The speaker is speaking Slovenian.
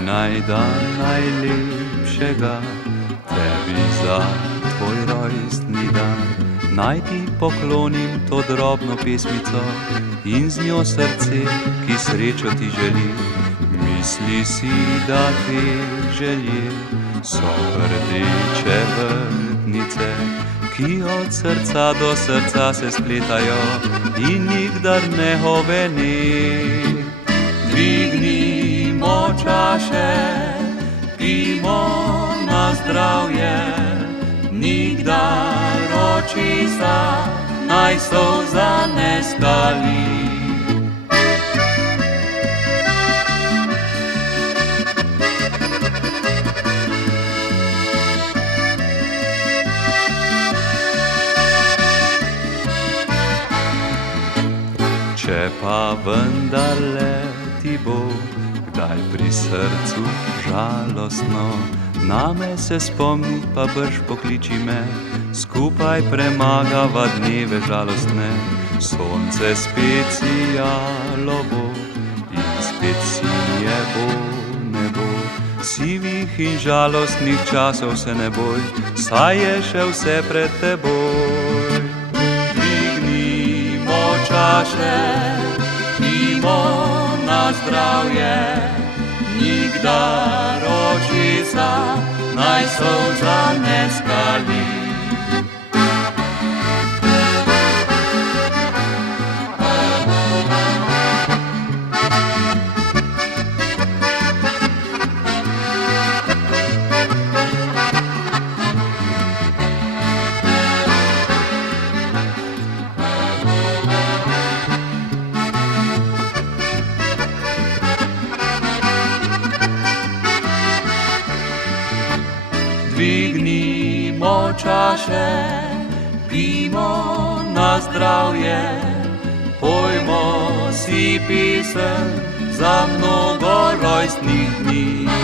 naj dan najlepšega tebi za tvoj rojstni dan. Naj ti poklonim to drobno pesmico in z njo srce, ki srečo ti želi. Misli si, da te želje so rdeče vrtnice, ki od srca do srca se spletajo in nikdar ne ovene. Dvignimo čaše, pijmo na zdravje, nikdar očesa naj solza ne skali. Če pa vendarle ti bo kdaj pri srcu žalostno, name se spomni, pa brž pokliči me, skupaj premagava dneve žalostne. Sonce spet sijalo bo in spet sinje bo nebo. Sivih in žalostnih časov se ne boj, saj je še vse pred teboj. Dvignimo čaše, pijmo na zdravje, nikdar očesa naj solza ne skali. Dvignimo čaše, pijmo na zdravje, pojmo si pesem za mnogo rojstnih dni.